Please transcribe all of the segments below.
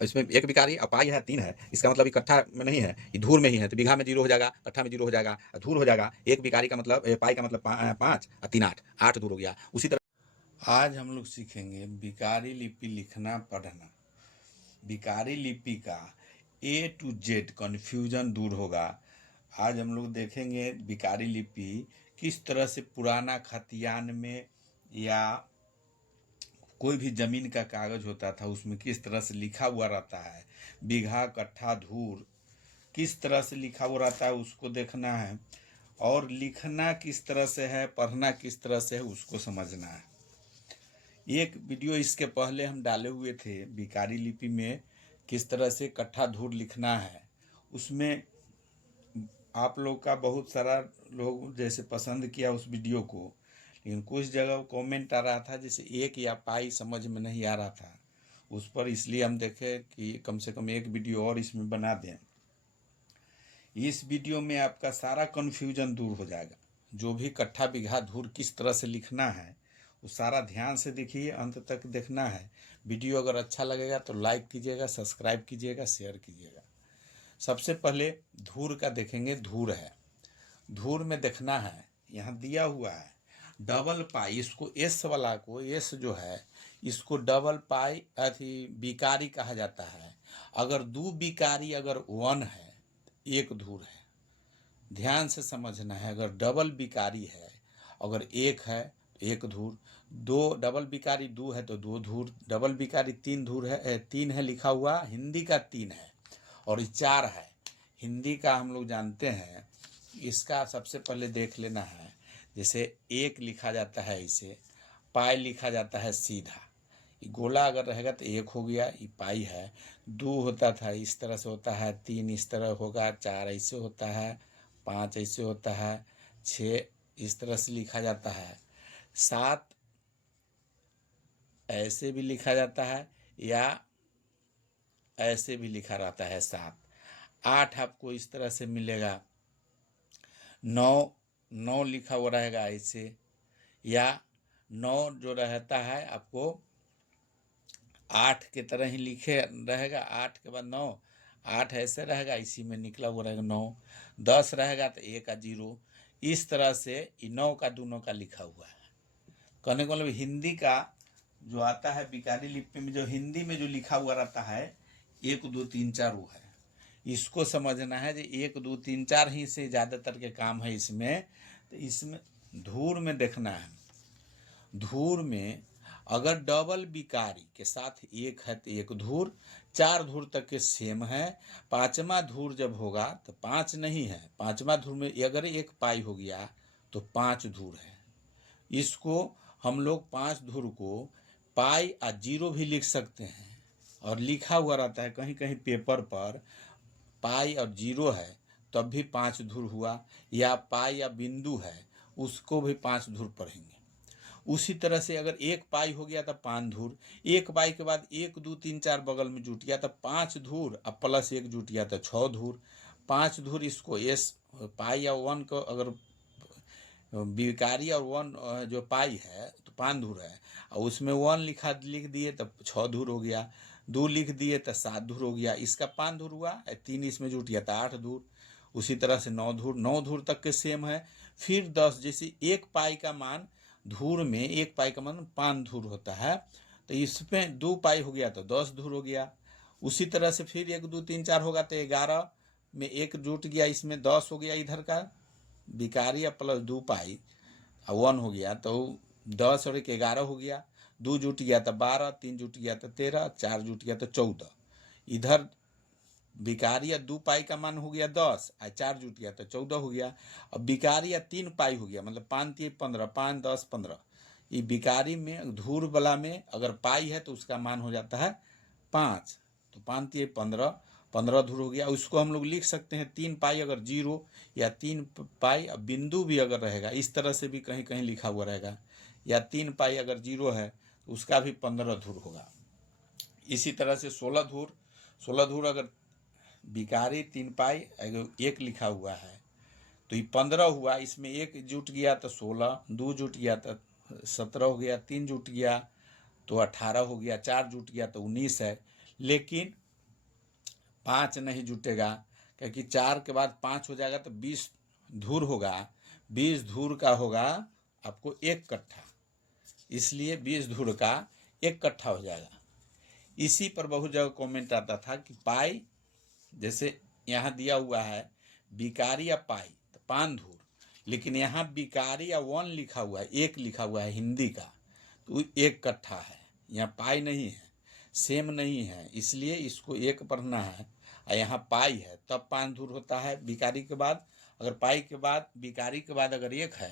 इसमें एक बिकारी और पाई है 3 है, इसका मतलब इकट्ठा में नहीं है, ये धूर में ही है, तो बीघा में 0 हो जाएगा, कट्ठा में 0 हो जाएगा, धूर हो जाएगा। एक बिकारी का मतलब पाई का मतलब 5 और 3 8 धूर हो गया। उसी तरह आज हम लोग सीखेंगे बिकारी लिपि लिखना पढ़ना। बिकारी लिपि का A to Z कन्फ्यूजन दूर होगा। आज हम लोग देखेंगे बिकारी लिपि किस तरह से पुराना खतियान में या कोई भी जमीन का कागज होता था उसमें किस तरह से लिखा हुआ रहता है, बीघा कट्ठा धूर किस तरह से लिखा हुआ रहता है उसको देखना है, और लिखना किस तरह से है, पढ़ना किस तरह से है उसको समझना है। एक वीडियो इसके पहले हम डाले हुए थे बिकारी लिपि में किस तरह से कट्ठा धूर लिखना है। उसमें आप लोग का बहुत सारा लोग जैसे पसंद किया उस वीडियो को, लेकिन कुछ जगह कमेंट आ रहा था जैसे एक या पाई समझ में नहीं आ रहा था उस पर, इसलिए हम देखे कि कम से कम एक वीडियो और इसमें बना दें। इस वीडियो में आपका सारा कन्फ्यूजन दूर हो जाएगा। जो भी कट्ठा बीघा धूर किस तरह से लिखना है वो सारा ध्यान से देखिए, अंत तक देखना है। वीडियो अगर अच्छा लगेगा तो लाइक कीजिएगा, सब्सक्राइब कीजिएगा, शेयर कीजिएगा। सबसे पहले धूर का देखेंगे। धूर है, धूर में देखना है, यहाँ दिया हुआ है डबल पाई, इसको एस वाला को, एस जो है इसको डबल पाई अथी बिकारी कहा जाता है। अगर दो बिकारी अगर 1 है एक धूर है, ध्यान से समझना है। अगर डबल बिकारी है, अगर एक है तो एक धूर, दो डबल बिकारी 2 है तो 2 धूर, डबल बिकारी 3 धूर है, 3 है लिखा हुआ, हिंदी का 3 है और 4 है। हिंदी का हम लोग जानते हैं, इसका सबसे पहले देख लेना है। जैसे एक लिखा जाता है इसे, पाई लिखा जाता है सीधा, गोला अगर रहेगा तो एक हो गया, ये पाई है। 2 होता था इस तरह से होता है, 3 इस तरह होगा, 4 ऐसे होता है, 5 ऐसे होता है, 6 इस तरह से लिखा जाता है, 7 ऐसे भी लिखा जाता है या ऐसे भी लिखा रहता है 7, 8 आपको इस तरह से मिलेगा, 9 लिखा हुआ रहेगा ऐसे, या 9 जो रहता है आपको 8 के तरह ही लिखे रहेगा, 8 के बाद 9, 8 ऐसे रहेगा, इसी में निकला हुआ रहेगा 9, 10 रहेगा तो 1 का 0, इस तरह से 9 का दोनों का लिखा हुआ है। कहने का मतलब हिंदी का जो आता है बिकारी लिपि में, जो हिंदी में जो लिखा हुआ रहता है 1 2 3 4 वो है, इसको समझना है। जो 1 2 3 4 ही से ज़्यादातर के काम है इसमें। तो इसमें धूर में देखना है। धूर में अगर डबल बिकारी के साथ एक है तो एक धूर, 4 धूर तक के सेम है। 5वां धूर जब होगा तो 5 नहीं है, 5वां धूर में अगर एक पाई हो गया तो 5 धूर है। इसको हम लोग 5 धूर को पाई और 0 भी लिख सकते हैं, और लिखा हुआ रहता है कहीं कहीं पेपर पर पाई और 0 है तब भी 5 धूर हुआ, या पाई या बिंदु है उसको भी 5 धूर पढ़ेंगे। उसी तरह से अगर एक पाई हो गया तो 5 धूर, एक पाई के बाद 1 2 3 4 बगल में जुट गया तो 5 धूर, अब प्लस 1 जुट गया तो 6 धूर, 5 धूर। इसको एस पाई या 1 को अगर बिकारी और 1 जो पाई है तो 5 धूर है, और उसमें 1 लिख दिए तो 6 धूर हो गया, 2 लिख दिए तो 7 धूर हो गया, इसका 5 धूर हुआ, 3 इसमें जुट गया तो 8 धूर। उसी तरह से 9 धूर तक के सेम है। फिर 10, जैसे एक पाई का मान धूर में, एक पाई का मान 5 धूर होता है, तो इसमें 2 पाई हो गया तो 10 धूर हो गया। उसी तरह से फिर 1 2 3 4 होगा तो 11 में एक जुट गया, इसमें 10 हो गया इधर का बिकारी प्लस 2 पाई 1 हो गया तो 10 और 1 11 हो गया, 2 जुट गया तो 12, 3 जुट गया तो 13, 4 जुट गया तो 14। इधर बिकारिया 2 पाई का मान हो गया 10 और 4 जुट गया तो 14 हो गया। अब बिकारिया 3 पाई हो गया, मतलब 5 3 15, 5 10 15। ये बिकारी में धूर वाला में अगर पाई है तो उसका मान हो जाता है 5, तो 5 3 15, 15 धूर हो गया। उसको हम लोग लिख सकते हैं 3 पाई अगर 0, या 3 पाई बिंदु भी अगर रहेगा इस तरह से भी कहीं कहीं लिखा हुआ रहेगा, या 3 पाई अगर 0 है तो उसका भी 15 धूर होगा। इसी तरह से 16 धूर, 16 धूर अगर बिकारी 3 पाई एक लिखा हुआ है तो ये 15 हुआ, इसमें 1 जुट गया तो 16, 2 जुट गया तो 17 हो गया, 3 जुट गया तो 18 हो गया, 4 जुट गया तो 19 है। लेकिन 5 नहीं जुटेगा, क्योंकि 4 के बाद 5 हो जाएगा तो 20 धूर होगा। 20 धूर का होगा आपको 1 कट्ठा, इसलिए 20 धूर का 1 कट्ठा हो जाएगा। इसी पर बहुत जगह कमेंट आता था कि पाई, जैसे यहाँ दिया हुआ है बिकारी या पाई तो 5 धूर, लेकिन यहाँ बिकारी या 1 लिखा हुआ है, 1 लिखा हुआ है हिंदी का, तो 1 कट्ठा है। यहाँ पाई नहीं है, सेम नहीं है, इसलिए इसको 1 पढ़ना है। और यहाँ पाई है तब 5 धूर होता है बिकारी के बाद। अगर पाई के बाद बिकारी के बाद अगर 1 है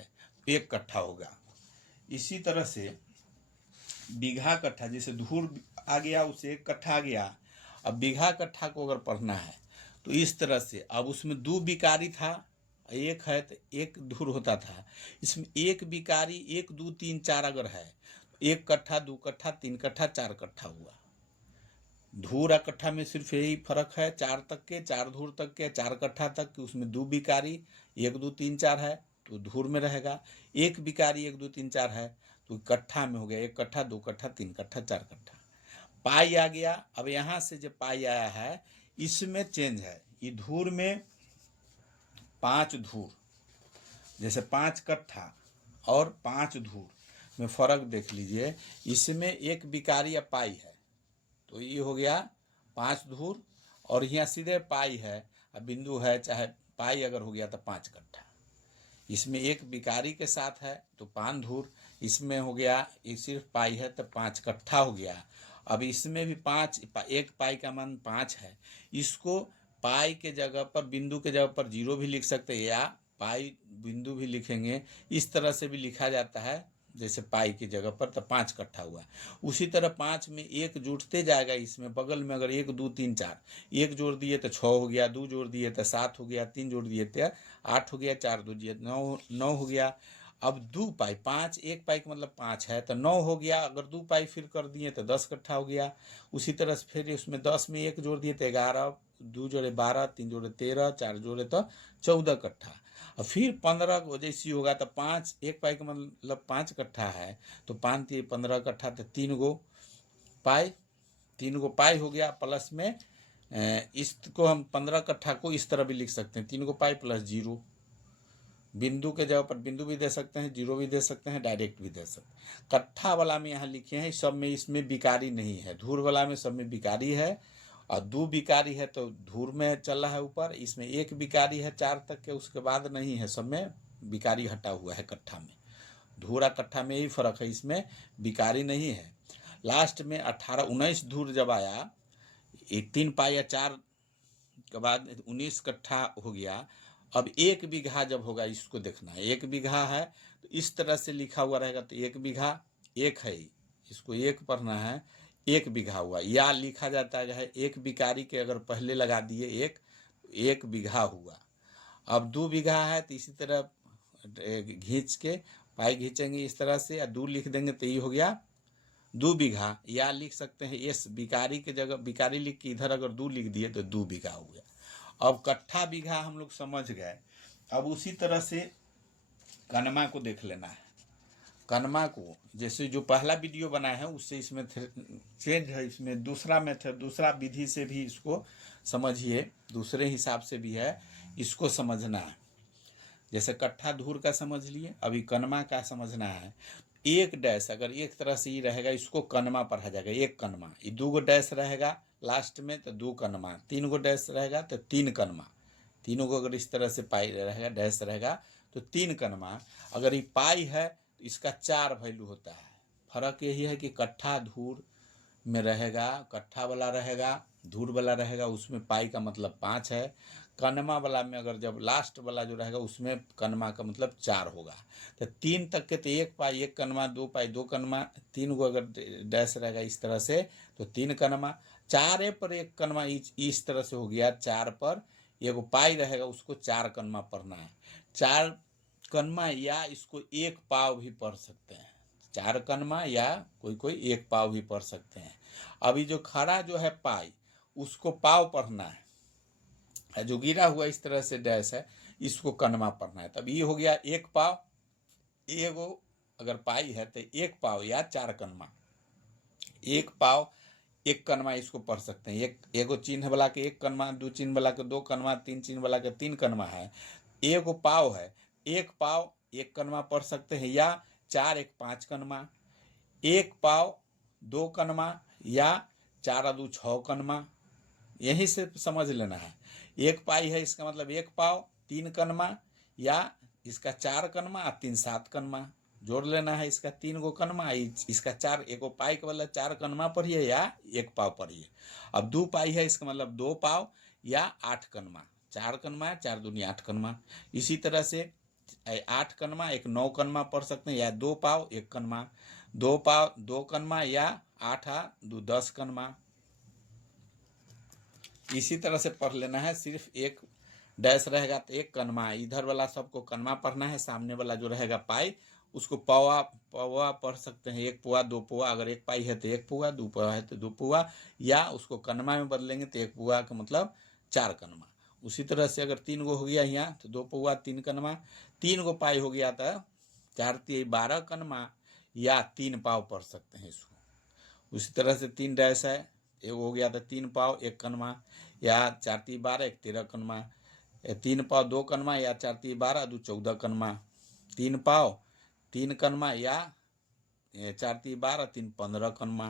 तो 1 कट्ठा होगा। इसी तरह से बीघा कट्ठा, जैसे धूर आ गया उससे 1 कट्ठा आ गया। अब बीघा कट्ठा को अगर पढ़ना है तो इस तरह से, अब उसमें 2 बिकारी था, 1 है तो 1 धूर होता था। इसमें 1 बिकारी 1 2 3 4 अगर है, 1 कट्ठा 2 कट्ठा 3 कट्ठा 4 कट्ठा हुआ। धूर और कट्ठा में सिर्फ यही फर्क है, 4 तक के, 4 धूर तक के, 4 कट्ठा तक के, उसमें 2 बिकारी 1 2 3 4 है तो धूर में रहेगा। 1 बिकारी 1 2 3 4 है तो कट्ठा में हो गया, 1 कट्ठा 2 कट्ठा 3 कट्ठा 4 कट्ठा। पाई आ गया। अब यहाँ से जो पाई आया है इसमें चेंज है, ये धूर में 5 धूर, जैसे 5 कट्ठा और 5 धूर में फर्क देख लीजिए। इसमें 1 बिकारी या पाई है तो ये हो गया 5 धूर, और यहाँ सीधे पाई है, अब बिंदु है, चाहे पाई अगर हो गया तो 5 कट्ठा। इसमें 1 बिकारी के साथ है तो 5 धूर, इसमें हो गया ये सिर्फ पाई है तो 5 कट्ठा हो गया। अब इसमें भी 5, 1 पाई का मान 5 है, इसको पाई के जगह पर, बिंदु के जगह पर 0 भी लिख सकते हैं या पाई बिंदु भी लिखेंगे, इस तरह से भी लिखा जाता है। जैसे पाई की जगह पर तो 5 कट्ठा हुआ। उसी तरह 5 में 1 जुड़ते जाएगा, इसमें बगल में अगर 1 2 3 4, 1 जोड़ दिए तो 6 हो गया, 2 जोड़ दिए तो 7 हो गया, 3 जोड़ दिए तो 8 हो गया, 4 2 दिए 9 हो गया। अब 2 पाई, 5 1 पाई का मतलब 5 है तो 9 हो गया। अगर 2 पाई फिर कर दिए तो 10 कट्ठा हो गया। उसी तरह से फिर उसमें 10 में 1 जोड़ दिए तो 11, 2 जोड़े 12, 3 जोड़े 13, 4 जोड़े तो 14 कट्ठा। और फिर 15 जैसी होगा तो 5, 1 पाई का मतलब 5 कट्ठा है तो 5 3 15 कट्ठा, तो 3 गो पाई, 3 गो पाई हो गया। प्लस में इसको हम 15 कट्ठा को इस तरह भी लिख सकते हैं, 3 गो पाई प्लस 0। बिंदु के जगह पर बिंदु भी दे सकते हैं, 0 भी दे सकते हैं, डायरेक्ट भी दे सकते हैं। कट्ठा वाला में यहाँ लिखे हैं, सब में इसमें बिकारी नहीं है। धूर वाला में सब में बिकारी है, और 2 बिकारी है तो धूर में चल रहा है ऊपर। इसमें 1 बिकारी है 4 तक के, उसके बाद नहीं है, सब में बिकारी हटा हुआ है कट्ठा में। धूरा कट्ठा में यही फर्क है, इसमें बिकारी नहीं है। लास्ट में 18 19 धूर जब आया, 3 पाई या 4 के बाद 19 कट्ठा हो गया। अब 1 बीघा जब होगा इसको देखना है, 1 बीघा है तो इस तरह से लिखा हुआ रहेगा, तो 1 बीघा 1 है, इसको 1 पढ़ना है, 1 बीघा हुआ। या लिखा जाता है 1 बिकारी के अगर पहले लगा दिए 1 बीघा हुआ। अब 2 बीघा है तो इसी तरह घींच के पाई घींचेंगे इस तरह से, या 2 लिख देंगे तो ये हो गया 2 बीघा। या लिख सकते हैं इस बिकारी के जगह बिकारी लिख के इधर अगर 2 लिख दिए तो 2 बीघा हो गया। अब कट्ठा बीघा हम लोग समझ गए। अब उसी तरह से कनमा को देख लेना है। कनमा को जैसे जो पहला वीडियो बनाया है उससे इसमें चेंज है, इसमें दूसरा मेथड, दूसरा विधि से भी इसको समझिए, दूसरे हिसाब से भी है, इसको समझना है। जैसे कट्ठा धूर का समझ लिए, अभी कनमा का समझना है। 1 डैश अगर एक तरह से ही रहेगा, इसको कनमा पढ़ा जाएगा, 1 कनमा। ये 2 गो डैश रहेगा लास्ट में तो 2 कनमा, 3 गो डैश रहेगा तो 3 कनमा। तीनों को अगर इस तरह से पाई रहेगा, डैश रहेगा तो 3 कनमा। अगर ये पाई है तो इसका 4 वैल्यू होता है। फर्क यही है कि कट्ठा धूर में रहेगा, कट्ठा वाला रहेगा, धूर वाला रहेगा, उसमें पाई का मतलब 5 है। कनमा वाला में अगर जब लास्ट वाला जो रहेगा उसमें कनमा का मतलब 4 होगा। तो 3 तक के तो 1 पाई 1 कनमा, 2 पाई 2 कनमा, 3 गो अगर डैश रहेगा इस तरह से तो 3 कनमा। 4 पर 1 कनमा इस तरह से हो गया, 4 पर 1 पाई रहेगा उसको 4 कनमा पढ़ना है। 4 कनमा या इसको 1 पाव भी पढ़ सकते हैं, 4 कनमा या कोई 1 पाव भी पढ़ सकते हैं। अभी जो खड़ा जो है पाई उसको पाव पढ़ना है, जो गिरा हुआ इस तरह से डैश है इसको कनमा पढ़ना है। तब ये हो गया 1 पाव, एगो अगर पाई है तो 1 पाव या 4 कनमा। 1 पाव एक कनवा इसको पढ़ सकते हैं। एगो चिन्ह वाला के एक कनवा, दो चिन्ह वाला के दो कनवा, तीन चिन्ह वाला के तीन कनवा है। एगो पाव है, एक पाव एक कनवा पढ़ सकते हैं, या 4 एक 5 कनवा, एक पाव 2 कनवा, या 4 2 6 कनवा। यहीं से समझ लेना है। एक पाई है इसका मतलब एक पाव 3 कनवा, या इसका 4 कनवा और 3 7 कनवा जोड़ लेना है। इसका 3 गो कनवा, इसका 4, एगो पाई के वाला 4 कनवा पढ़िए या एक पाव पढ़िए। अब 2 पाई है इसका मतलब 2 पाव या 8 कनवा, 4 कनवा 4 दूनी 8 कनवा। इसी तरह से 8 कनवा एक 9 कनवा पढ़ सकते हैं, या 2 पाव 1 कनवा, 2 पाव 2 कनवा, या 8 2 10 कनवा। इसी तरह से पढ़ लेना है। सिर्फ एक डैश रहेगा तो एक कनवा, इधर वाला सबको कनवा पढ़ना है, सामने वाला जो रहेगा पाई उसको पौवा पौवा पढ़ सकते हैं। 1 पौवा 2 पौवा, अगर एक पाई है तो 1 पौवा, 2 पौवा है तो 2 पौवा, या उसको कनवा में बदलेंगे तो 1 पौवा का मतलब 4 कनवा। उसी तरह से अगर 3 गो हो गया यहाँ तो 2 पौवा 3 कनवा, 3 गो पाई हो गया तो 4 3 12 कनवा, या 3 पाव पढ़ सकते हैं इसको। उसी तरह से 3 डैश है, एगो हो गया तो 3 पाव 1 कनवा, या 4 3 12 1 13 कनवा, 3 पाव 2 कनवा, या 4 3 12 2 14 कनवा, 3 पाव 3 कनवा, या 4 3 12 3 15 कनवा,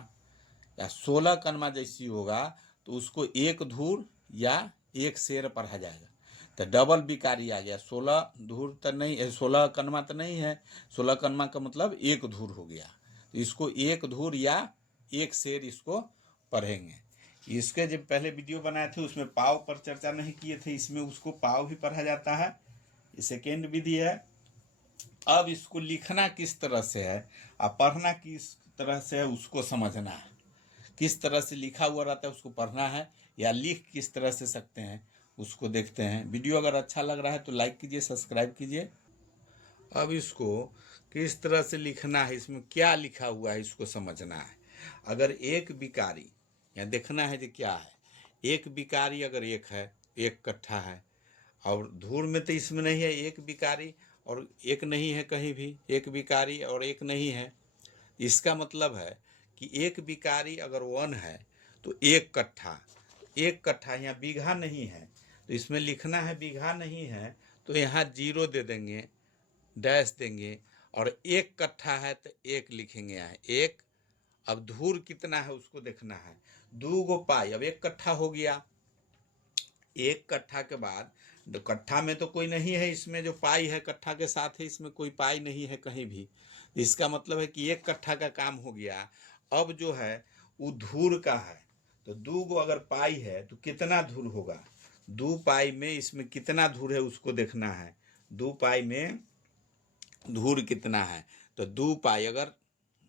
या 16 कनवा जैसी होगा तो उसको एक धूर या एक शेर पढ़ा जाएगा। तो डबल बिकारी आ गया। 16 धूर तो नहीं, 16 कनवा तो नहीं है, 16 कनवा का मतलब एक धूर हो गया, तो इसको एक धूर या एक शेर इसको पढ़ेंगे। इसके जब पहले वीडियो बनाए थे उसमें पाव पर चर्चा नहीं किए थे, इसमें उसको पाव भी पढ़ा जाता है। ये सेकेंड विधि है। अब इसको लिखना किस तरह से है और पढ़ना किस तरह से है उसको समझना है। किस तरह से लिखा हुआ रहता है उसको पढ़ना है, या लिख किस तरह से सकते हैं उसको देखते हैं। वीडियो अगर अच्छा लग रहा है तो लाइक कीजिए, सब्सक्राइब कीजिए। अब इसको किस तरह से लिखना है, इसमें क्या लिखा हुआ है इसको समझना है। अगर एक बिकारी, या देखना है कि क्या है। एक बिकारी अगर एक है, एक कट्ठा है, और धूर में तो इसमें नहीं है एक बिकारी और एक नहीं है, कहीं भी एक बिकारी और एक नहीं है। इसका मतलब है कि एक बिकारी अगर 1 है तो एक कट्ठा, एक कट्ठा, यहाँ बीघा नहीं है तो इसमें लिखना है बीघा नहीं है तो यहाँ 0 दे देंगे, डैश देंगे, और एक कट्ठा है तो एक लिखेंगे यहाँ एक। अब धूर कितना है उसको देखना है। 2 गो पाई, अब एक कट्ठा हो गया। एक कट्ठा के बाद कट्ठा में तो कोई नहीं है, इसमें जो पाई है कट्ठा के साथ है, इसमें कोई पाई नहीं है कहीं भी। इसका मतलब है कि एक कट्ठा का काम हो गया। अब जो है वो धूर का है, तो 2 गो अगर पाई है तो कितना धूर होगा। 2 पाई में इसमें कितना धूर है उसको देखना है। 2 पाई में धूर कितना है, तो 2 पाई अगर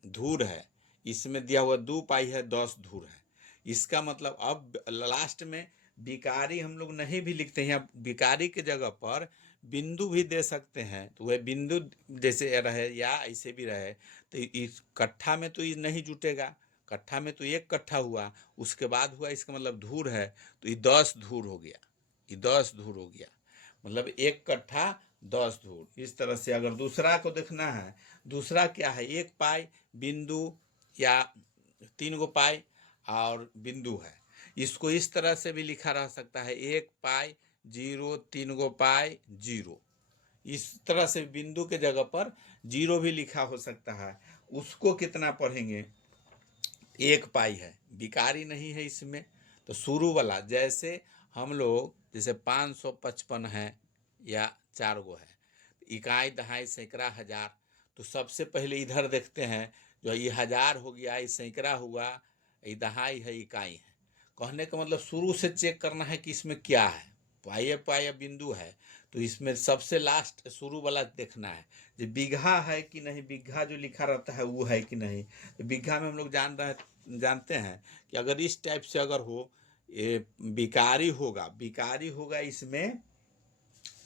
धूर है, इसमें दिया हुआ 2 पाई है 10 धूर है। इसका मतलब अब लास्ट में बिकारी हम लोग नहीं भी लिखते हैं, बिकारी के जगह पर बिंदु भी दे सकते हैं, तो वह बिंदु जैसे रहे या ऐसे भी रहे। तो इस कट्ठा में तो ये नहीं जुटेगा, कट्ठा में तो एक कट्ठा हुआ, उसके बाद हुआ, इसका मतलब धूर है तो ये 10 धूर हो गया, ये 10 धूर हो गया, मतलब एक कट्ठा 10 धूर। इस तरह से अगर दूसरा को देखना है, दूसरा क्या है, एक पाई बिंदु या 3 गो पाई और बिंदु है। इसको इस तरह से भी लिखा रह सकता है, 1 पाई 0 3 गो पाई 0। इस तरह से बिंदु के जगह पर 0 भी लिखा हो सकता है। उसको कितना पढ़ेंगे, 1 पाई है, बिकारी नहीं है इसमें, तो शुरू वाला जैसे हम लोग जैसे 555 है या 4 गो है, इकाई दहाई सैकड़ा हजार, तो सबसे पहले इधर देखते हैं, जो ये हजार हो गया, ये सैकड़ा हुआ, ये दहाई है, इकाई है। कहने का मतलब शुरू से चेक करना है कि इसमें क्या है। पाई पाई बिंदु है तो इसमें सबसे लास्ट शुरू वाला देखना है, जो बीघा है कि नहीं, बीघा जो लिखा रहता है वो है कि नहीं। तो बीघा में हम लोग जानते हैं कि अगर इस टाइप से अगर हो, ये बिकारी होगा, बिकारी होगा इसमें,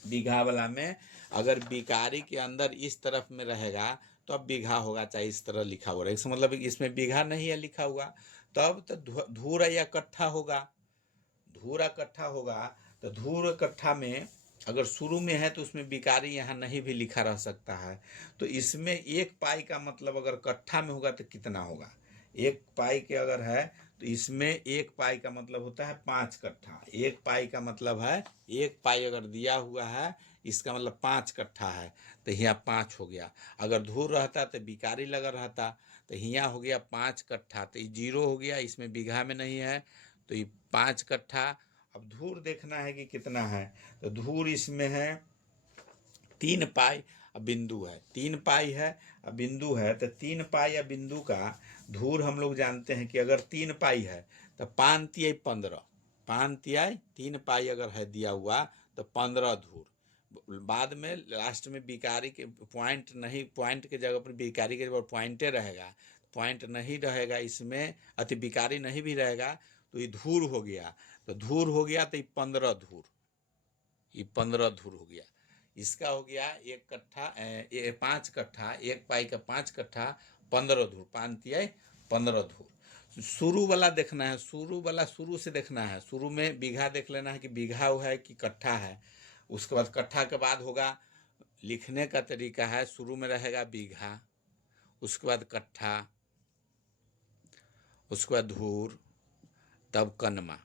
बीघा वाला में अगर बिकारी के अंदर इस तरफ में रहेगा तो अब बीघा होगा, चाहे इस तरह लिखा हुआ रहेगा। इसका मतलब इसमें बीघा नहीं है लिखा हुआ, तब तो धूरा या कट्ठा होगा, धूरा कट्ठा होगा। तो धूर कट्ठा में अगर शुरू में है तो उसमें बिकारी यहाँ नहीं भी लिखा रह सकता है। तो इसमें 1 पाई का मतलब अगर कट्ठा में होगा तो कितना होगा, 1 पाई के अगर है तो इसमें 1 पाई का मतलब होता है 5 कट्ठा। 1 पाई का मतलब है 1 पाई अगर दिया हुआ है इसका मतलब 5 कट्ठा है, तो यहाँ 5 हो गया। अगर धूर रहता तो बिकारी लगा रहता, तो यहाँ हो गया 5 कट्ठा, तो ये 0 हो गया, इसमें बीघा में नहीं है, तो ये 5 कट्ठा। अब धूर देखना है कि कितना है, तो धूर इसमें है 3 पाई, अब बिंदु है 3 पाई है, अब बिंदु है, तो 3 पाई या बिंदु का धूर हम लोग जानते हैं कि अगर 3 पाई है तो 5 तिहाई 15, 5 तिहाई 3 पाई अगर है दिया हुआ तो 15 धूर। बाद में लास्ट में बिकारी के पॉइंट नहीं, पॉइंट के जगह पर बिकारी के जगह पॉइंटे रहेगा, पॉइंट नहीं रहेगा इसमें, अति बिकारी नहीं भी रहेगा, तो ये धूर हो गया। तो धूर हो गया तो ये 15 धूर, ये 15 धूर हो गया। इसका हो गया 1 कट्ठा 5 कट्ठा, 1 पाई का 5 कट्ठा 15 धूर, 5 तिहाई 15 धूर। शुरू वाला देखना है, शुरू वाला शुरू से देखना है, शुरू में बीघा देख लेना है कि बीघा है कि कट्ठा है। उसके बाद कट्ठा के बाद होगा, लिखने का तरीका है, शुरू में रहेगा बीघा, उसके बाद कट्ठा, उसके बाद धूर, तब कनमा।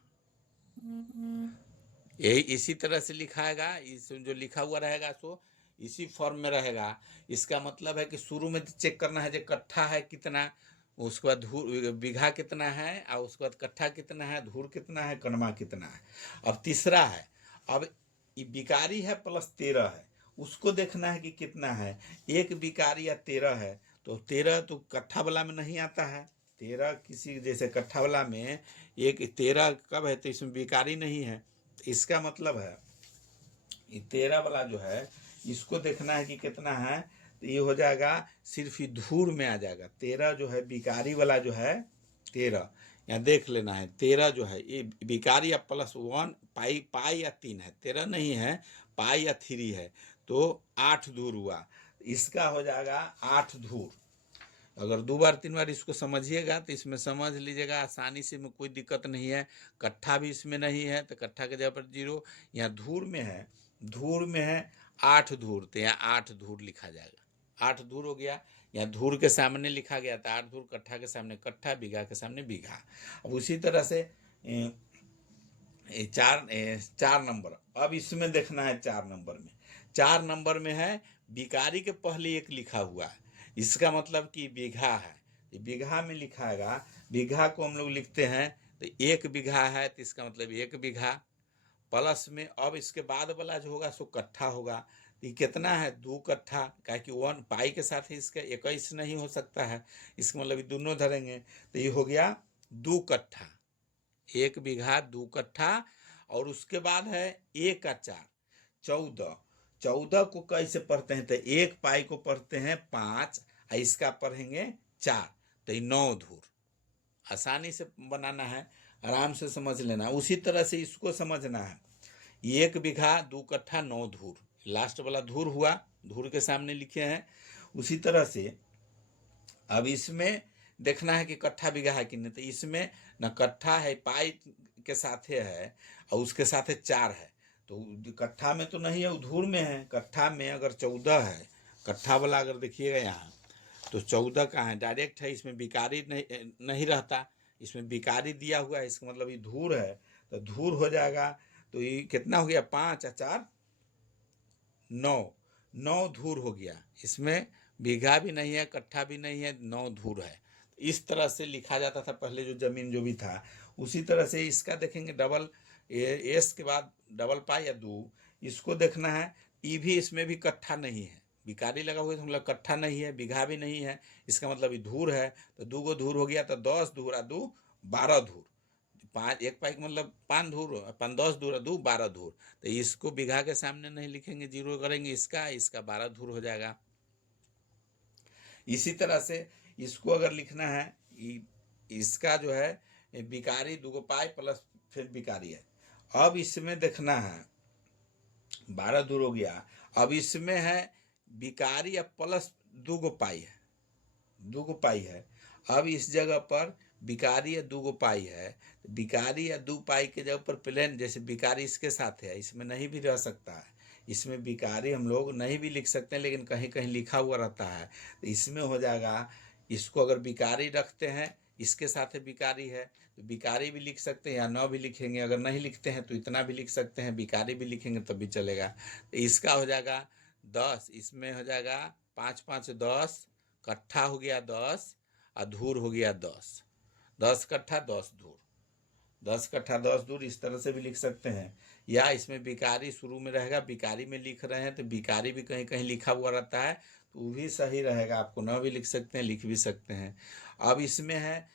यही इसी तरह से लिखाएगा, इस जो लिखा हुआ रहेगा सो इसी फॉर्म में रहेगा। इसका मतलब है कि शुरू में चेक करना है जो कट्ठा है कितना, उसके बाद धूर बीघा कितना है, और उसके बाद कट्ठा कितना है, धूर कितना है, कनमा कितना है। अब तीसरा है, अब ये बिकारी है प्लस 13 है, उसको देखना है कि कितना है। एक बिकारी या 13 है, तो 13 तो कट्ठा वाला में नहीं आता है, 13 किसी जैसे कट्ठा वाला में एक 13 कब है, तो इसमें बिकारी नहीं है। इसका मतलब है ये 13 वाला जो है इसको देखना है कि कितना है, तो ये हो जाएगा सिर्फ ये धूर में आ जाएगा। 13 जो है बिकारी वाला जो है 13, यहाँ देख लेना है 13 जो है ये बिकारी या +1 पाई, पाई या 3 है, 13 नहीं है, पाई या 3 है, तो 8 धूर हुआ। इसका हो जाएगा 8 धूर। अगर 2 बार 3 बार इसको समझिएगा तो इसमें समझ लीजिएगा आसानी से, में कोई दिक्कत नहीं है। कट्ठा भी इसमें नहीं है तो कट्ठा के जगह पर 0, यहाँ धूर में है, धूर में है 8 धूर, तो यहाँ 8 धूर लिखा जाएगा, 8 धूर हो गया। यहाँ धूर के सामने लिखा गया था 8 धूर, कट्ठा के सामने कट्ठा, बीघा के सामने बीघा। अब उसी तरह से 4 नंबर, अब इसमें देखना है 4 नंबर में, 4 नंबर में है बिकारी के पहले 1 लिखा हुआ है, इसका मतलब कि बीघा है, बीघा में लिखाएगा। बीघा को हम लोग लिखते हैं तो 1 बीघा है, तो इसका मतलब 1 बीघा प्लस में, अब इसके बाद वाला जो होगा सो कट्ठा होगा, तो ये कितना है 2 कट्ठा, क्या कि 1 पाई के साथ ही इसका 21 नहीं हो सकता है, इसका मतलब ये दोनों धरेंगे, तो ये हो गया 2 कट्ठा, 1 बीघा 2 कट्ठा। और उसके बाद है 1 का 4, 14, 14 को कैसे पढ़ते हैं, तो 1 पाई को पढ़ते हैं 5, और इसका पढ़ेंगे 4, तो ये 9 धूर। आसानी से बनाना है, आराम से समझ लेना। उसी तरह से इसको समझना है, 1 बीघा 2 कट्ठा 9 धूर, लास्ट वाला धूर हुआ, धूर के सामने लिखे हैं। उसी तरह से अब इसमें देखना है कि कट्ठा बीघा है कि नहीं, तो इसमें न कट्ठा है, पाई के साथ है, और उसके साथ 4 है, तो कट्ठा में तो नहीं है, वो धूर में है। कट्ठा में अगर 14 है, कट्ठा वाला अगर देखिएगा यहाँ, तो 14 कहाँ है, डायरेक्ट है, इसमें बिकारी नहीं रहता, इसमें बिकारी दिया हुआ है, इसका मतलब ये धूर है, तो धूर हो जाएगा। तो ये कितना हो गया, 5 और 4 9, 9 धूर हो गया। इसमें बीघा भी नहीं है, कट्ठा भी नहीं है, 9 धूर है। इस तरह से लिखा जाता था पहले, जो जमीन जो भी था। उसी तरह से इसका देखेंगे डबल एस के बाद डबल पाई या 2, इसको देखना है। ई भी इसमें भी कट्ठा नहीं है, बिकारी लगा हुआ है, मतलब कट्ठा नहीं है, बीघा भी नहीं है, इसका मतलब ये धूर है, तो 2 गो धूर हो गया, तो 10 धूर 2 12 धूर, 5 1 पाई का मतलब 5 धूर, 5 10 धूर 2 12 धूर, तो इसको बीघा के सामने नहीं लिखेंगे, 0 करेंगे, इसका 12 धूर हो जाएगा। इसी तरह से इसको अगर लिखना है, इसका जो है बिकारी 2 पाई प्लस फिर बिकारी है। अब इसमें देखना है 12 धूर हो गया। अब इसमें है बिकारी या प्लस 2 पाई है, 2 पाई है। अब इस जगह पर बिकारी या 2 पाई है, बिकारी या 2 पाई के जगह पर प्लेन, जैसे बिकारी इसके साथ है, इसमें नहीं भी रह सकता है, इसमें बिकारी हम लोग नहीं भी लिख सकते हैं, लेकिन कहीं कहीं लिखा हुआ रहता है, तो इसमें हो जाएगा। इसको अगर बिकारी रखते हैं, इसके साथ बिकारी है, तो बिकारी भी लिख सकते हैं या न भी लिखेंगे। अगर नहीं लिखते हैं तो इतना भी लिख सकते हैं, बिकारी भी लिखेंगे तब भी चलेगा। तो इसका हो जाएगा 10, इसमें हो जाएगा 5 5 10, कट्ठा हो गया 10 और धूर हो गया 10। 10 कट्ठा 10 धूर, 10 कट्ठा 10 दूर, इस तरह से भी लिख सकते हैं। या इसमें बिकारी शुरू में रहेगा, बिकारी में लिख रहे हैं तो बिकारी भी कहीं कहीं लिखा हुआ रहता है, तो वो भी सही रहेगा। आपको न भी लिख सकते हैं, लिख भी सकते हैं। अब इसमें है,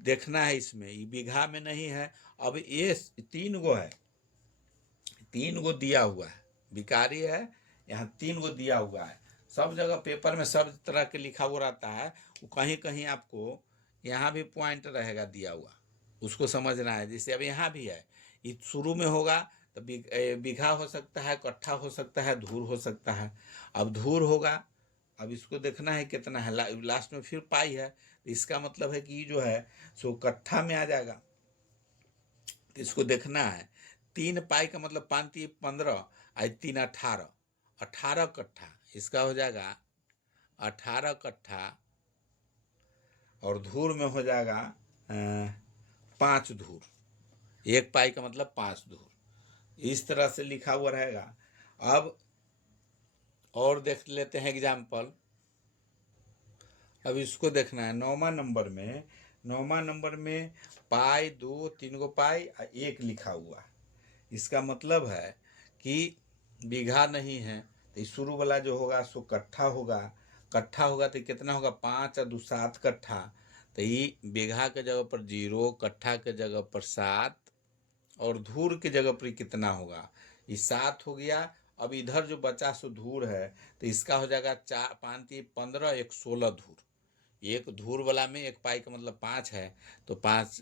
देखना है इसमें, ये बीघा में नहीं है। अब ये 3 गो है, 3 गो दिया हुआ है, बिकारी है, यहाँ 3 गो दिया हुआ है। सब जगह पेपर में सब तरह के लिखा हुआ रहता है, वो कहीं कहीं आपको यहाँ भी पॉइंट रहेगा दिया हुआ, उसको समझना है। जैसे अब यहाँ भी है, ये शुरू में होगा तो बीघा हो सकता है, कट्ठा हो सकता है, धूर हो सकता है। अब धूर होगा, अब इसको देखना है कितना है, लास्ट में फिर पाई है, तो इसका मतलब है कि ये जो है सो कट्ठा में आ जाएगा। तो इसको देखना है, 3 पाई का मतलब 5 3 15 और 3 18, 18 कट्ठा, इसका हो जाएगा 18 कट्ठा, और धूर में हो जाएगा 5 धूर। 1 पाई का मतलब 5 धूर, इस तरह से लिखा हुआ रहेगा। अब और देख लेते हैं एग्जाम्पल। अब इसको देखना है 9वां नंबर में, 9वां नंबर में पाई 2 3 गो पाई और 1 लिखा हुआ है। इसका मतलब है कि बीघा नहीं है, तो शुरू वाला जो होगा सो कट्ठा होगा। कट्ठा होगा तो कितना होगा, 5 और 2 7 कट्ठा। तो ये बीघा के जगह पर 0, कट्ठा के जगह पर 7 और धूर के जगह पर कितना होगा, ये 7 हो गया। अब इधर जो बचा सो धूर है, तो इसका हो जाएगा 4 5 3 15 1 16 धूर। एक धूर वाला में 1 पाई का मतलब 5 है, तो 5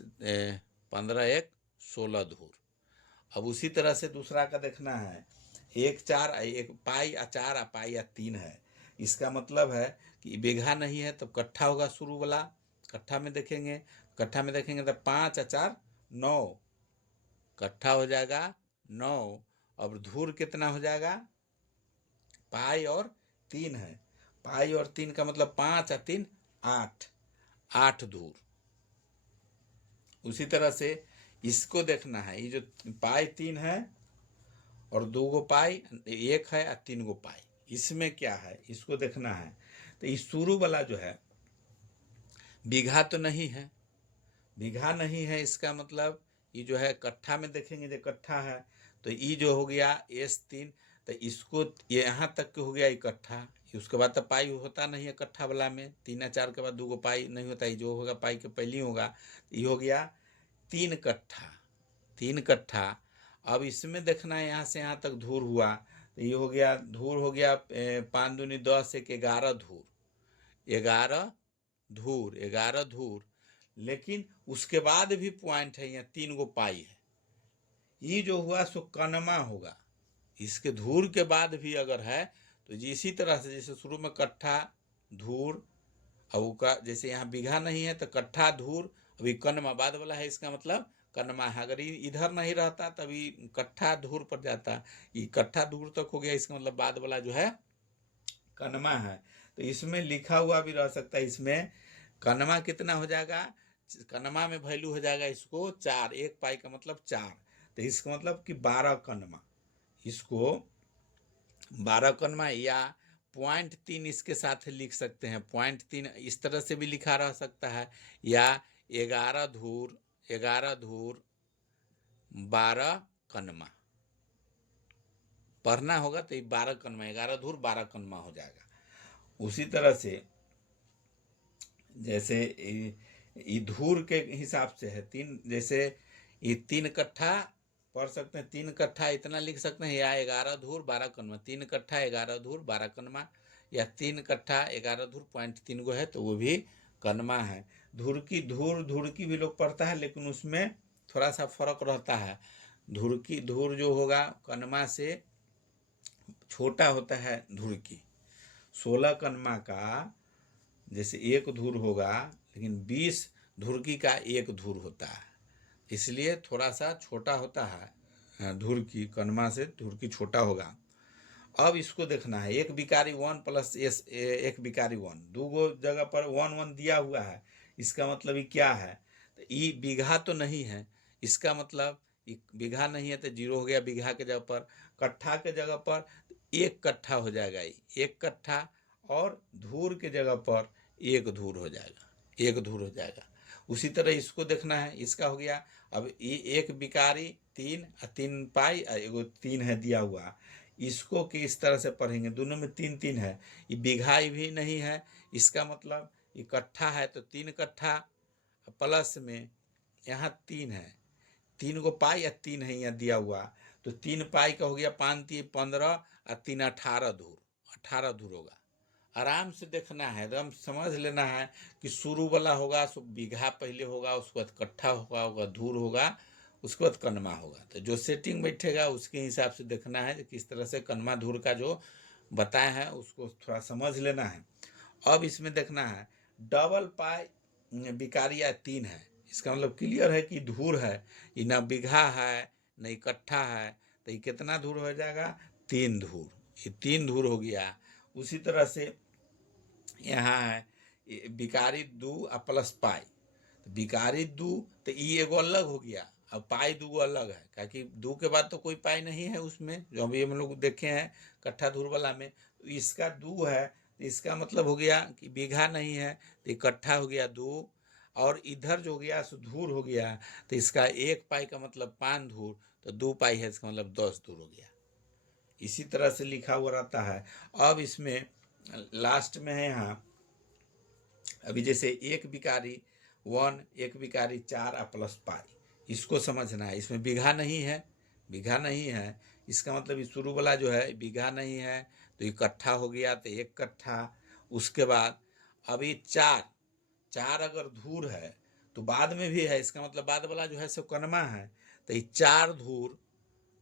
15 1 16 धूर। अब उसी तरह से दूसरा का देखना है, 1 4 1 पाई या 4 या पाई या 3 है। इसका मतलब है कि बीघा नहीं है, तो कट्ठा होगा शुरू वाला, कट्ठा में देखेंगे, कट्ठा में देखेंगे तो 5 या 4 9, कट्ठा हो जाएगा 9। अब धूर कितना हो जाएगा, पाई और 3 है, पाई और 3 का मतलब 5 या 3 8, 8 धूर। उसी तरह से इसको देखना है, ये जो पाई 3 है और 2 गो पाई, 1 है और 3 गो पाई, इसमें क्या है इसको देखना है। तो इस शुरू वाला जो है बीघा तो नहीं है, बीघा नहीं है, इसका मतलब ये जो है कट्ठा में देखेंगे जो कट्ठा है, तो ये जो हो गया S3, तो इसको ये यहाँ तक के हो गया इकट्ठा। उसके बाद तो पाई होता नहीं है कट्ठा वाला में, 3 या 4 के बाद 2 गो पाई नहीं होता, ये जो होगा पाई के पहले ही होगा। ये हो गया 3 कट्ठा, 3 कट्ठा। अब इसमें देखना है यहाँ से यहाँ तक धूर हुआ, तो ये हो गया धूर हो गया 5 दूनी 10 1 11 धूर, 11 धूर, 11 धूर। लेकिन उसके बाद भी पॉइंट है, यहाँ 3 गो पाई है, ये जो हुआ सो कनमा होगा। इसके धूर के बाद भी अगर है तो इसी तरह से, जैसे शुरू में कट्ठा धूर, अब का जैसे यहाँ बीघा नहीं है तो कट्ठा धूर, अभी कनमा बाद वाला है, इसका मतलब कनमा है। अगर ये इधर नहीं रहता तभी कट्ठा धूर पर जाता, ये कट्ठा धूर तक हो गया, इसका मतलब बाद वाला जो है कनमा है। तो इसमें लिखा हुआ भी रह सकता है, इसमें कनमा कितना हो जाएगा, कनमा में वैल्यू हो जाएगा इसको 4, 1 पाई का मतलब 4, तो इसका मतलब कि 12 कनमा, इसको 12 कनमा। या 0.3 इसके साथ लिख सकते हैं, 0.3 इस तरह से भी लिखा रह सकता है, या 11 धूर 11 धूर 12 कनमा पढ़ना होगा, तो ये 12 कनमा, 11 धूर 12 कनमा हो जाएगा। उसी तरह से जैसे ये धूर के हिसाब से है 3, जैसे ये 3 कट्ठा पढ़ सकते हैं, 3 कट्ठा इतना लिख सकते हैं, या 11 धूर 12 कनमा, 3 कट्ठा 11 धूर 12 कनमा, या 3 कट्ठा 11 धूर 0.3 गो है तो वो भी कनमा है। धूर की भी लोग पढ़ता है, लेकिन उसमें थोड़ा सा फर्क रहता है। धूर जो होगा कनमा से छोटा होता है धूर की, 16 कनमा का जैसे 1 धूर होगा, लेकिन 20 धुरकी का 1 धूर होता है, इसलिए थोड़ा सा छोटा होता है धूर की, कनमा से धूर की छोटा होगा। अब इसको देखना है, 1 बिकारी 1 प्लस 1 बिकारी 1, 2 गो जगह पर 1 1 दिया हुआ है, इसका मतलब ये क्या है, तो ई बीघा तो नहीं है, इसका मतलब बीघा नहीं है तो जीरो हो गया बीघा के जगह पर। कट्ठा के जगह पर एक कट्ठा हो जाएगा, एक कट्ठा, और धूर के जगह पर एक धूर हो जाएगा, एक धूर हो जाएगा। उसी तरह इसको देखना है, इसका हो गया। अब ये एक बिकारी 3 और 3 पाई और एगो 3 है दिया हुआ, इसको किस तरह से पढ़ेंगे, दोनों में 3 3 है, ये बीघा भी नहीं है, इसका मतलब इकट्ठा है तो 3 कट्ठा प्लस में यहाँ 3 है, 3 को पाई या 3 है यहाँ दिया हुआ, तो 3 पाई का हो गया 5 3 15 और 3 18 धूर, 18 धूर होगा। आराम से देखना है, एकदम समझ लेना है कि शुरू वाला होगा सो बीघा पहले होगा, उसके बाद कट्ठा होगा, धूर होगा, उसके बाद कनमा होगा। तो जो सेटिंग बैठेगा उसके हिसाब से देखना है किस तरह से कनमा धूर का जो बताया है उसको थोड़ा समझ लेना है। अब इसमें देखना है डबल पाई बिकारिया 3 है, इसका मतलब क्लियर है कि धूर है, ये ना बीघा है न इकट्ठा है, तो ये कितना धूर हो जाएगा, 3 धूर, ये 3 धूर हो गया। उसी तरह से यहाँ है बिकारी 2 और प्लस पाई, तो बिकारी 2 तो ये एगो अलग हो गया, अब पाई 2 अलग है, क्योंकि 2 के बाद तो कोई पाई नहीं है उसमें, जो अभी हम लोग देखे हैं कट्ठा धूर वाला में, तो इसका 2 है, तो इसका मतलब हो गया कि बीघा नहीं है, तो इकट्ठा हो गया 2, और इधर जो हो गया सो धूर हो गया, तो इसका 1 पाई का मतलब 5 धूर, तो 2 पाई है, इसका मतलब 10 धूर हो गया। इसी तरह से लिखा हुआ रहता है। अब इसमें लास्ट में है यहाँ, अभी जैसे एक बिकारी 1, एक बिकारी 4 और प्लस पाई, इसको समझना है, इसमें बीघा नहीं है, बीघा नहीं है, इसका मतलब शुरू वाला जो है बीघा नहीं है, तो इकट्ठा हो गया तो 1 कट्ठा। उसके बाद अभी 4 अगर धूर है तो बाद में भी है, इसका मतलब बाद वाला जो है सो कनमा है, तो ये 4 धूर,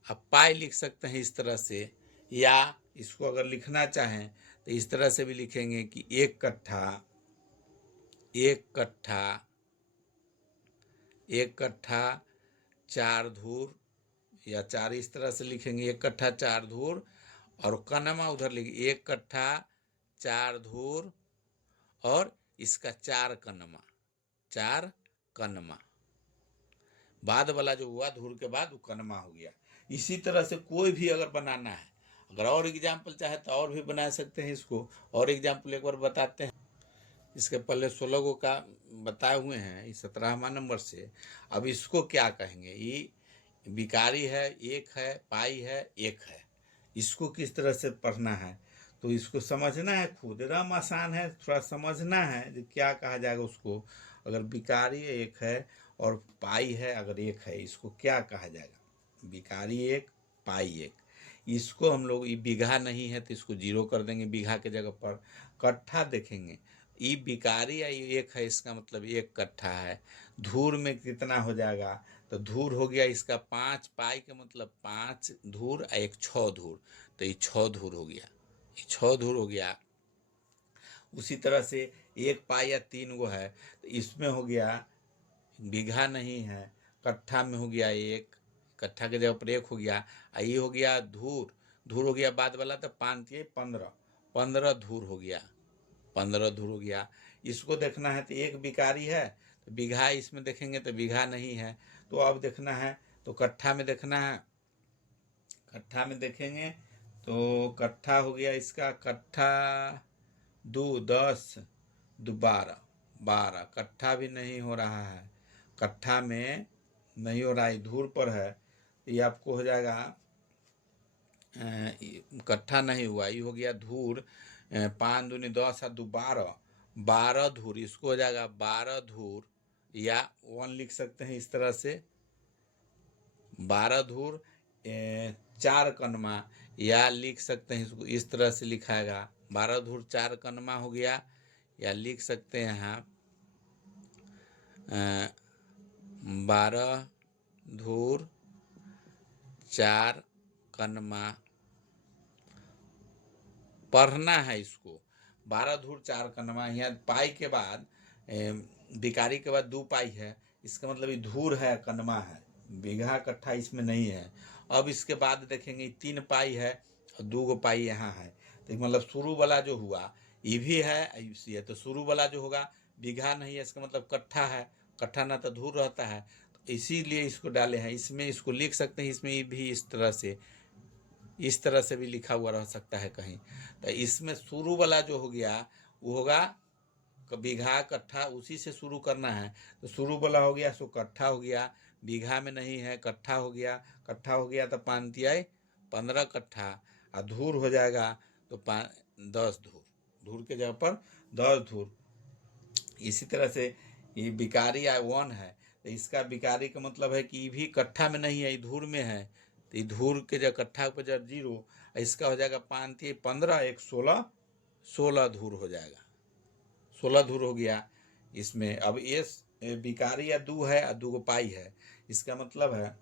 अब पाई लिख सकते हैं इस तरह से, या इसको अगर लिखना चाहें तो इस तरह से भी लिखेंगे कि 1 कट्ठा 1 कट्ठा 1 कट्ठा 4 धूर, या 4 इस तरह से लिखेंगे, 1 कट्ठा 4 धूर, और कनमा उधर लिखिए 1 कट्ठा 4 धूर, और इसका 4 कनमा, 4 कनमा, बाद वाला जो हुआ धूर के बाद वो कनमा हो गया। इसी तरह से कोई भी अगर बनाना है, अगर और एग्जाम्पल चाहे तो और भी बना सकते हैं इसको, और एग्जाम्पल एक बार बताते हैं। इसके पहले 16 गो का बताए हुए हैं, इस 17वां नंबर से। अब इसको क्या कहेंगे, ये बिकारी है, 1 है, पाई है, 1 है, इसको किस तरह से पढ़ना है, तो इसको समझना है खुद, एकदम आसान है, थोड़ा समझना है कि क्या कहा जाएगा उसको। अगर बिकारी 1 है और पाई है अगर 1 है, इसको क्या कहा जाएगा, बिकारी 1 पाई 1, इसको हम लोग, ये बीघा नहीं है तो इसको 0 कर देंगे बीघा के जगह पर। कट्ठा देखेंगे, ये बिकारी या 1 है, इसका मतलब 1 कट्ठा है, धूर में कितना हो जाएगा, तो धूर हो गया इसका 5, पाई का मतलब 5 धूर और 1 6 धूर, तो ये 6 धूर हो गया, ये 6 धूर हो गया। उसी तरह से 1 पाई या 3 गो है, तो इसमें हो गया बीघा नहीं है, कट्ठा में हो गया 1, कट्ठा के जगह पर 1 हो गया, ये हो गया धूर, धूर हो गया बाद वाला, तो 5 3 15, 15 धूर हो गया, 15 धूर हो गया। इसको देखना है तो 1 बिकारी है, तो बीघा इसमें देखेंगे तो बीघा नहीं है, तो अब देखना है तो कट्ठा में देखना है, कट्ठा में देखेंगे तो कट्ठा हो गया इसका, कट्ठा 2 10 2 12, 12 कट्ठा भी नहीं हो रहा है, कट्ठा में नहीं हो रहा है, धूर पर है, ये आपको हो जाएगा कट्ठा नहीं हुआ, ये हो गया धूर, 5 दूनी 10 और 2 12, 12 धूर, इसको हो जाएगा 12 धूर, या 1 लिख सकते हैं इस तरह से, 12 धूर 4 कनमा, या लिख सकते हैं इसको इस तरह से लिखाएगा 12 धूर 4 कनमा हो गया, या लिख सकते हैं यहाँ 12 धूर 4 कनमा, पढ़ना है इसको, 12 धूर 4 कनमा, यहाँ पाई के बाद बिकारी के बाद 2 पाई है, इसका मतलब ये धूर है कनमा है, बीघा कट्ठा इसमें नहीं है। अब इसके बाद देखेंगे 3 पाई है और 2 गो पाई यहाँ है, तो मतलब शुरू वाला जो हुआ ये भी है, तो शुरू वाला जो होगा बीघा नहीं है, इसका मतलब कट्ठा है, कट्ठा ना तो धूर रहता है, तो इसीलिए इसको डाले हैं। इसमें इसको लिख सकते हैं, इसमें भी इस तरह से भी लिखा हुआ रह सकता है कहीं। तो इसमें शुरू वाला जो हो गया वो होगा बीघा कट्ठा, उसी से शुरू करना है। तो शुरू वाला हो गया सो कट्ठा हो गया, बीघा में नहीं है, कट्ठा हो गया, कट्ठा हो गया तो 5 तिहाई 15 कट्ठा, और धूर हो जाएगा तो 10 धूर, धूर के जगह पर 10 धूर। इसी तरह से ये बिकारी या 1 है, तो इसका बिकारी का मतलब है कि ये भी कट्ठा में नहीं है, ये धूर में है, तो ये धूर के जगह कट्ठा पर जब 0, इसका हो जाएगा 5 तिहाई 15, 1 16, 16 धूर हो जाएगा, 16 धूर हो गया इसमें। अब ये बिकारी या 2 है और 2 पाई है, इसका मतलब है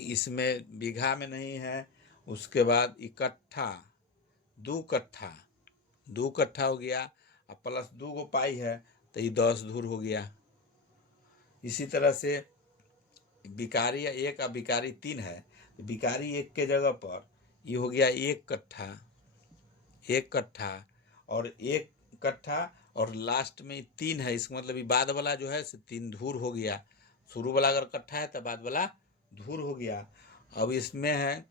इसमें बीघा में नहीं है, उसके बाद इकट्ठा 2 कट्ठा, 2 कट्ठा हो गया, और प्लस 2 पाई है, तो ये 10 धूर हो गया। इसी तरह से बिकारी या 1 और बिकारी 3 है, तो बिकारी 1 के जगह पर ये हो गया 1 कट्ठा, 1 कट्ठा और 1 कट्ठा, और लास्ट में 3 है, इसका मतलब ये बाद वाला जो है 3 धूर हो गया। शुरू वाला अगर कट्ठा है तो बाद वाला धूर हो गया। अब इसमें है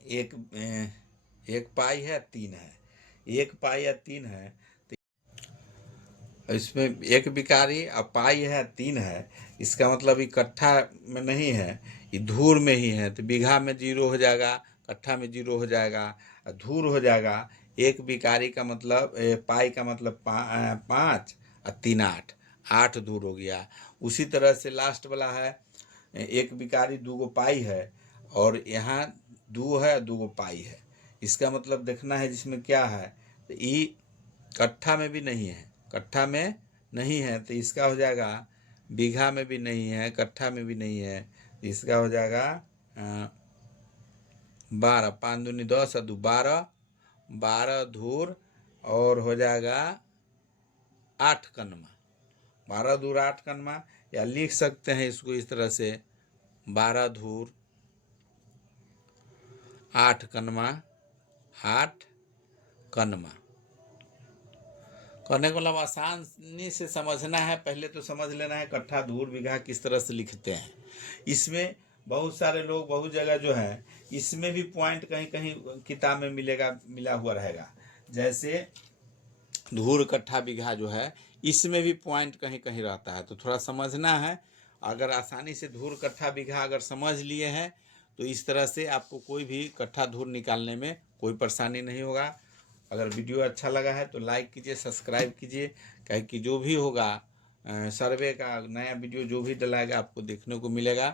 एक पाई है 3 है, 1 पाई या 3 है, तो इसमें 1 बिकारी और पाई है 3 है, इसका मतलब ये कट्ठा में नहीं है, ये धूर में ही है, तो बीघा में 0 हो जाएगा, कट्ठा में 0 हो जाएगा, धूर हो जाएगा। 1 बिकारी का मतलब पाई का मतलब 5 और 3 8 धूर हो गया। उसी तरह से लास्ट वाला है 1 बिकारी 2 पाई है, और यहाँ 2 है और 2 पाई है, इसका मतलब देखना है जिसमें क्या है, तो ये कट्ठा में भी नहीं है, कट्ठा में नहीं है, तो इसका हो जाएगा बीघा में भी नहीं है, कट्ठा में भी नहीं है, तो इसका हो जाएगा 12, 5 दूनी 10 और 2 12, 12 धूर, और हो जाएगा 8 कनमा, 12 धूर 8 कनमा, या लिख सकते हैं इसको इस तरह से 12 धूर 8 कनमा, 8 कनमा। करने को मतलब आसानी से समझना है, पहले तो समझ लेना है कट्ठा धूर बीघा किस तरह से लिखते हैं। इसमें बहुत सारे लोग बहुत जगह जो है, इसमें भी पॉइंट कहीं कहीं किताब में मिला हुआ रहेगा, जैसे धूर कट्ठा बीघा जो है, इसमें भी पॉइंट कहीं कहीं रहता है, तो थोड़ा समझना है। अगर आसानी से धूर कट्ठा बीघा अगर समझ लिए हैं तो इस तरह से आपको कोई भी कट्ठा धूर निकालने में कोई परेशानी नहीं होगा। अगर वीडियो अच्छा लगा है तो लाइक कीजिए, सब्सक्राइब कीजिए, कहे कि जो भी होगा सर्वे का नया वीडियो जो भी डलाएगा आपको देखने को मिलेगा।